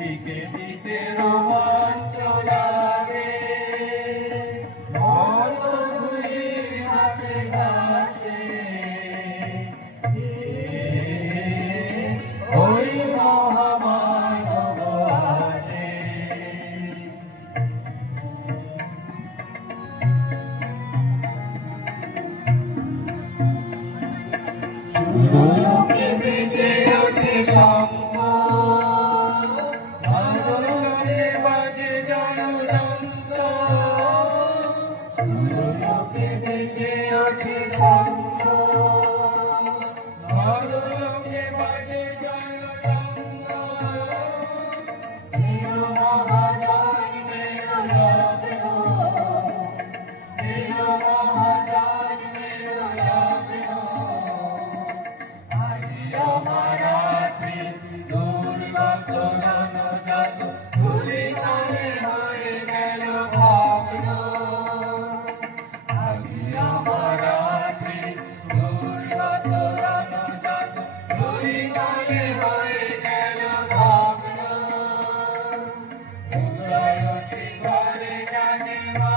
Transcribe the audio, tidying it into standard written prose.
দিকে দিকে রোমাঞ্চ লাগে, মরুভূমির ঘাসে ঘাসে ওই মহামানব আছে। সুরলোকে বেজে ওঠে শঙ্খ, সুরলোকে বেজে ওঠে শঙ্খ, নরলোকে বাজে জয়ঢঙ্ক। এলো মহাজন্মের লগ্ন, এলো মহাজন্মের লগ্ন। আজি অমরাত্রি দুর্গত রণজাত, ধূলি তলে হয়ে গেল ভগ্ন। আজি অমরাত্রি দুর্গত রণজাত, ধূলি তলে হয়ে গেল ভগ্ন। উদয় শিখরে জানে মা